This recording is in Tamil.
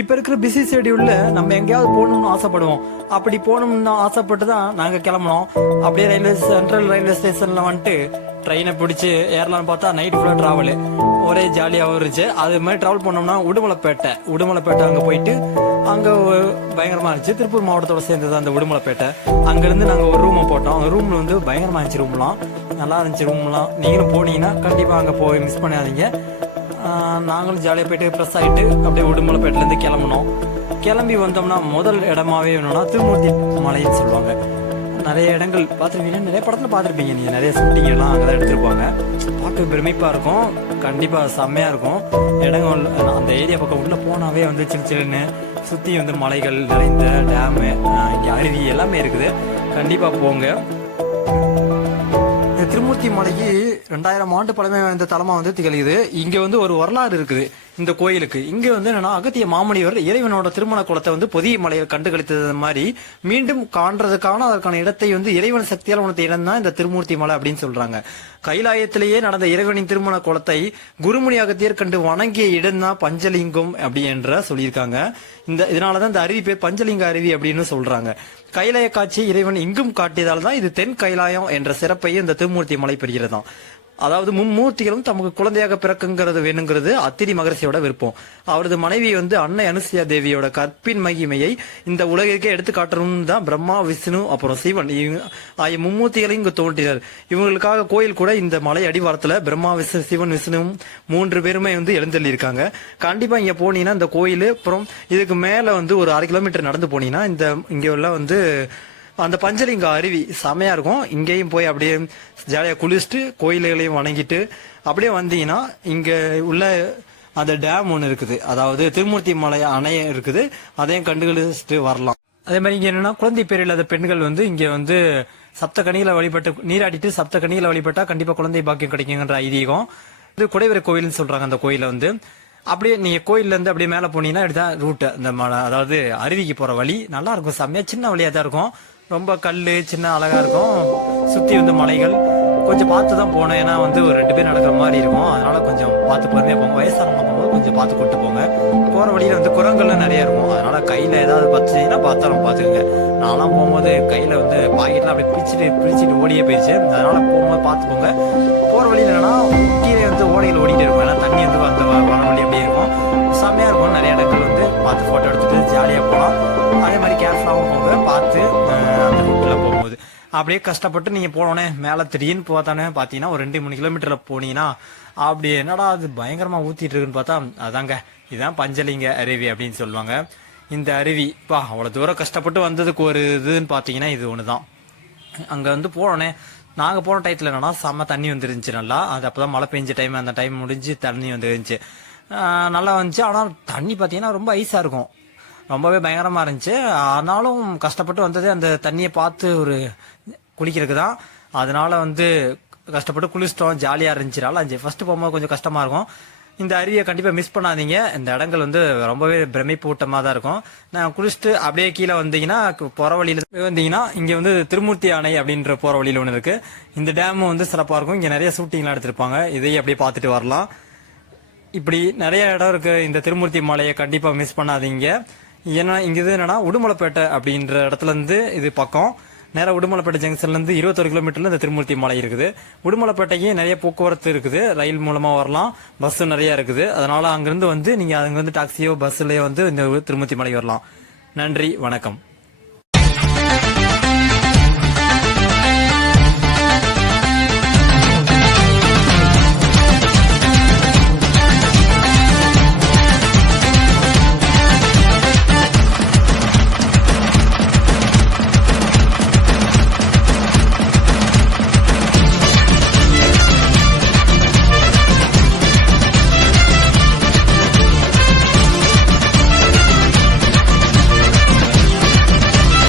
இப்ப இருக்கிற பிஸி ஷெடியூல்ல நம்ம எங்கேயாவது போகணும்னு ஆசைப்படுவோம். அப்படி போகணும்னு ஆசைப்பட்டு தான் நாங்க கிளம்பினோம். அப்படியே ரயில்வே சென்ட்ரல் ரயில்வே ஸ்டேஷன்ல வந்துட்டு ட்ரெயினை பிடிச்சி ஏறலாம்னு பார்த்தா நைட் ஃபுல்லா டிராவல் ஒரே ஜாலியாகவும் இருந்துச்சு. அது மாதிரி டிராவல் பண்ணோம்னா உடுமலைப்பேட்டை. உடுமலைப்பேட்டை அங்கே போயிட்டு அங்கே பயங்கரமாக இருந்துச்சு திருப்பூர் மாவட்டத்தோட சேர்ந்தது அந்த உடுமலைப்பேட்டை. அங்கேருந்து நாங்கள் ஒரு ரூமை போட்டோம். அந்த ரூமில் வந்து பயங்கரமாக இருந்துச்சு ரூம்லாம் நல்லா இருந்துச்சு ரூம்லாம் நீங்களும் போனீங்கன்னா கண்டிப்பாக அங்கே போய் மிஸ் பண்ணாதீங்க. நாங்களும் ஜாலியாக போயிட்டு ப்ரெஸ் ஆகிட்டு அப்படியே உடுமலைப்பேட்டிலேருந்து கிளம்புனோம். கிளம்பி வந்தோம்னா முதல் இடமாவே வேணும்னா திருமூர்த்தி மலைன்னு சொல்லுவாங்க. நிறைய இடங்கள் பார்த்துருப்பீங்க. நிறைய படத்தில் பார்த்துருப்பீங்க நீங்கள் நிறைய ஷூட்டிங் எல்லாம் அங்கே தான் எடுத்திருப்பாங்க. பார்க்க பெருமைப்பாக இருக்கும். கண்டிப்பாக செம்மையாக இருக்கும். இடங்கள் அந்த ஏரியா பக்கம் உள்ளே போனாவே வந்து சின்ன சில்லுன்னு சுற்றி வந்து மலைகள் நிறைந்த டேமு இங்கே அருவி எல்லாமே இருக்குது. கண்டிப்பாக போங்க. இந்த திருமூர்த்தி மலைக்கு ரெண்டாயிரம் ஆண்டு பழமை வாய்ந்த தலமா வந்து திகழ்கிறது. இங்க வந்து ஒரு வரலாறு இருக்குது. இந்த கோயிலுக்கு. இங்க வந்து என்னன்னா அகத்திய மாமணிவர் இறைவனோட திருமண குளத்தை வந்து பொதிய மலையில் கண்டுகளித்தது மாதிரி மீண்டும் காண்றதுக்கான அதற்கான இடத்தை வந்து இறைவன் சக்தியால் உணர்த்த இடம் தான் இந்த திருமூர்த்தி மலை அப்படின்னு சொல்றாங்க. கைலாயத்திலேயே நடந்த இறைவனின் திருமண குளத்தை குருமுனி அகத்தியர் கண்டு வணங்கிய இடம் தான் பஞ்சலிங்கம் அப்படி என்ற சொல்லியிருக்காங்க. இந்த இதனாலதான் இந்த அருவி பேர் பஞ்சலிங்க அருவி அப்படின்னு சொல்றாங்க. கைலாய காட்சி இறைவன் இங்கும் காட்டியதால் தான் இது தென் கைலாயம் என்ற சிறப்பையும் இந்த திருமூர்த்தி மலை பெறுகிறதாம். அதாவது மும்மூர்த்திகளும் தமக்கு குழந்தையாக பிறக்குங்கிறது வேணுங்கிறது அத்திரி மகரிஷியோட விருப்பம். அவரது மனைவி வந்து அன்னை அனுசியா தேவியோட கற்பின் மகிமையை இந்த உலகிற்கே எடுத்து காட்டணும்னு தான் பிரம்மா விஷ்ணு அப்புறம் சிவன் இவங்க- ஆகிய மும்மூர்த்திகளையும் இங்கு தோன்றினர். இவங்களுக்காக கோயில் கூட இந்த மலை அடிவாரத்துல பிரம்மா விஷ்ணு சிவன் விஷ்ணு மூன்று பேருமே வந்து எழுந்தள்ளியிருக்காங்க. கண்டிப்பா இங்க போனீங்கன்னா இந்த கோயில் அப்புறம் இதுக்கு மேல வந்து ஒரு அரை கிலோமீட்டர் நடந்து போனீங்கன்னா இந்த இங்க உள்ள வந்து அந்த பஞ்சலிங்க அருவி செமையா இருக்கும். இங்கேயும் போய் அப்படியே ஜாலியாக குளிச்சுட்டு கோயில்களையும் வணங்கிட்டு அப்படியே வந்தீங்கன்னா இங்க உள்ள அந்த டேம் ஒன்று இருக்குது. அதாவது திருமூர்த்தி மலை அணை இருக்குது. அதையும் கண்டுகளிச்சுட்டு வரலாம். அதே மாதிரி இங்க என்னன்னா குழந்தை பேர் இல்லாத பெண்கள் வந்து இங்க வந்து சப்த கனிகளை வழிபட்டு நீராடிட்டு சப்த கனிகளை வழிபட்டா கண்டிப்பா குழந்தை பாக்கியம் கிடைக்குங்கிற ஐதீகம். இது குடைவரை கோயில்னு சொல்றாங்க அந்த கோயில வந்து. அப்படியே நீங்க கோயில்ல இருந்து அப்படியே மேல போனீங்கன்னா இப்படிதான் ரூட் இந்த மலை அதாவது அருவிக்கு போற வழி. நல்லா இருக்கும். செம்மையா சின்ன வழியா தான் இருக்கும். ரொம்ப கல் சின்ன அழகா இருக்கும். சுத்தி வந்து மலைகள். கொஞ்சம் பார்த்து தான் போனோம் ஏன்னா வந்து ஒரு ரெண்டு பேர் நடக்கிற மாதிரி இருக்கும். அதனால கொஞ்சம் பார்த்து பொறுமையா போங்க. வயசானவங்க போகும்போது கொஞ்சம் பார்த்து கொண்டு போங்க. போற வழியில வந்து குரங்கள்லாம் நிறைய இருக்கும். அதனால கையில ஏதாவது பத்துச்சுன்னா பார்த்தாலும் பார்த்துக்கோங்க. நான்லாம் போகும்போது கையில வந்து பாக்கெட்லாம் அப்படியே பிரிச்சுட்டு பிரிச்சுட்டு ஓடியே போயிடுச்சு அதனால போகும்போது பார்த்துக்கோங்க போற வழியில அப்படியே கஷ்டப்பட்டு நீங்க போனோடனே மேல திடீர்னு போத்தானே பாத்தீங்கன்னா ஒரு ரெண்டு மூணு கிலோமீட்டர்ல போனீங்கன்னா அப்படி என்னடா அது பயங்கரமா ஊத்திட்டு இருக்குன்னு பார்த்தா அதாங்க இதுதான் பஞ்சலிங்க அருவி அப்படின்னு சொல்லுவாங்க. இந்த அருவி பா அவ்வளவு தூரம் கஷ்டப்பட்டு வந்ததுக்கு ஒரு இதுன்னு பாத்தீங்கன்னா இது ஒண்ணுதான். அங்க வந்து போனோடனே நாங்க போன டயத்துல என்னன்னா செம்ம தண்ணி வந்துருந்துச்சு நல்லா. அது அப்பதான் மழை பெஞ்ச டைம் அந்த டைம் முடிஞ்சு தண்ணி வந்துருந்துச்சு. நல்லா வந்துச்சு. ஆனா தண்ணி பாத்தீங்கன்னா ரொம்ப ஐஸா இருக்கும். ரொம்பவே பயங்கரமாக இருந்துச்சு. ஆனாலும் கஷ்டப்பட்டு வந்தது அந்த தண்ணியை பார்த்து ஒரு குளிக்கிறதுக்கு தான். அதனால வந்து கஷ்டப்பட்டு குளிச்சிட்டோம். ஜாலியாக இருந்துச்சு நல்லா இருந்துச்சு போகும்போது கொஞ்சம் கஷ்டமாக இருக்கும். இந்த அருவியை கண்டிப்பாக மிஸ் பண்ணாதீங்க. இந்த இடங்கள் வந்து ரொம்பவே பிரமிப்பூட்டமா தான் இருக்கும். நான் குளிச்சுட்டு அப்படியே கீழே வந்தீங்கன்னா போகிற வழியில் வந்தீங்கன்னா இங்கே வந்து திருமூர்த்தி அணை அப்படின்ற போகிற வழியில் ஒன்று இருக்குது இந்த டேமும் வந்து சிறப்பாக இருக்கும். இங்கே நிறைய ஷூட்டிங்லாம் எடுத்திருப்பாங்க. இதையும் அப்படியே பார்த்துட்டு வரலாம். இப்படி நிறைய இடம் இருக்குது இந்த திருமூர்த்தி மலையை கண்டிப்பாக மிஸ் பண்ணாதீங்க. ஏன்னா இங்கே இது என்னன்னா உடுமலைப்பேட்டை அப்படின்ற இடத்துலேருந்து இது பக்கம். நேராக உடுமலைப்பேட்டை ஜங்ஷன்லேருந்து இருபத்தொரு கிலோமீட்டர்ல இந்த திருமூர்த்தி மலை இருக்குது. உடுமலைப்பேட்டைக்கு நிறைய போக்குவரத்து இருக்குது. ரயில் மூலமாக வரலாம். பஸ்ஸும் நிறையா இருக்குது. அதனால் அங்கேருந்து வந்து நீங்கள் அங்கேருந்து டாக்ஸியோ பஸ்ஸுலேயோ வந்து இந்த திருமூர்த்தி மலை வரலாம். நன்றி. வணக்கம்.